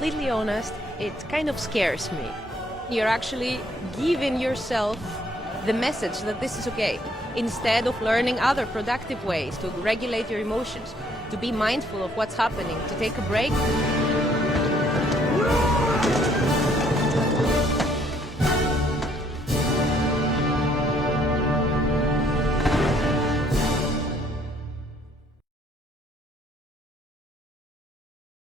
completely honest, it kind of scares me. You're actually giving yourself the message that this is okay, instead of learning other productive ways to regulate your emotions, to be mindful of what's happening, to take a break.